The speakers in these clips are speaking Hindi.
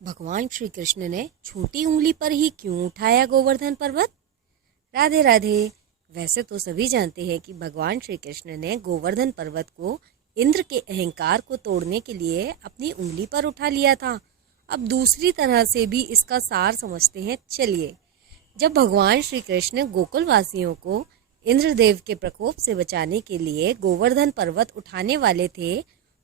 भगवान श्री कृष्ण ने छोटी उंगली पर ही क्यों उठाया गोवर्धन पर्वत? राधे राधे। वैसे तो सभी जानते हैं कि भगवान श्री कृष्ण ने गोवर्धन पर्वत को इंद्र के अहंकार को तोड़ने के लिए अपनी उंगली पर उठा लिया था। अब दूसरी तरह से भी इसका सार समझते हैं। चलिए, जब भगवान श्री कृष्ण गोकुल वासियों को इंद्रदेव के प्रकोप से बचाने के लिए गोवर्धन पर्वत उठाने वाले थे,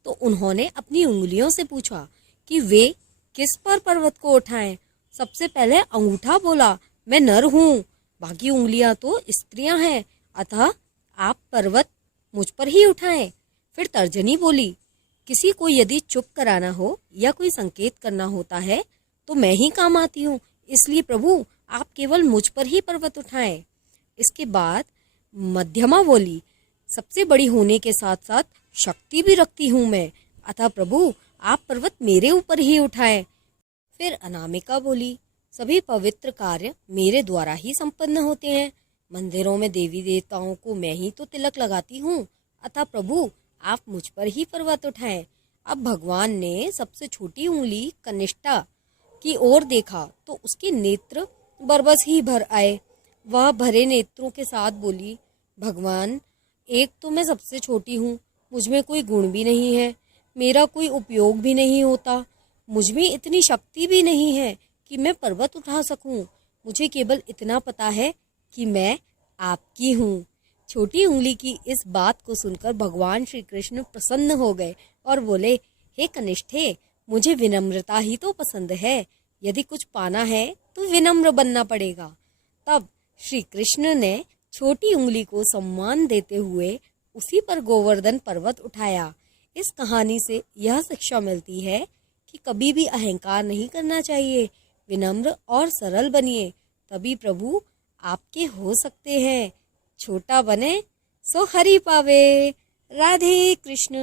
तो उन्होंने अपनी उंगलियों से पूछा कि वे किस पर पर्वत को उठाएं। सबसे पहले अंगूठा बोला, मैं नर हूँ, बाकी उंगलियां तो स्त्रियां हैं, अतः आप पर्वत मुझ पर ही उठाएं। फिर तर्जनी बोली, किसी को यदि चुप कराना हो या कोई संकेत करना होता है तो मैं ही काम आती हूँ, इसलिए प्रभु आप केवल मुझ पर ही पर्वत उठाएं। इसके बाद मध्यमा बोली, सबसे बड़ी होने के साथ साथ शक्ति भी रखती हूँ मैं, अतः प्रभु आप पर्वत मेरे ऊपर ही उठाएं। फिर अनामिका बोली, सभी पवित्र कार्य मेरे द्वारा ही संपन्न होते हैं, मंदिरों में देवी देवताओं को मैं ही तो तिलक लगाती हूँ, अतः प्रभु आप मुझ पर ही पर्वत उठाएं। अब भगवान ने सबसे छोटी उंगली कनिष्ठा की ओर देखा तो उसके नेत्र बरबस ही भर आए। वह भरे नेत्रों के साथ बोली, भगवान एक तो मैं सबसे छोटी हूँ, मुझ में कोई गुण भी नहीं है, मेरा कोई उपयोग भी नहीं होता, मुझ में इतनी शक्ति भी नहीं है कि मैं पर्वत उठा सकूं। मुझे केवल इतना पता है कि मैं आपकी हूँ। छोटी उंगली की इस बात को सुनकर भगवान श्री कृष्ण प्रसन्न हो गए और बोले, हे कनिष्ठे, मुझे विनम्रता ही तो पसंद है, यदि कुछ पाना है तो विनम्र बनना पड़ेगा। तब श्री कृष्ण ने छोटी उंगली को सम्मान देते हुए उसी पर गोवर्धन पर्वत उठाया। इस कहानी से यह शिक्षा मिलती है कि कभी भी अहंकार नहीं करना चाहिए, विनम्र और सरल बनिए, तभी प्रभु आपके हो सकते हैं। छोटा बने सो हरि पावे। राधे कृष्ण।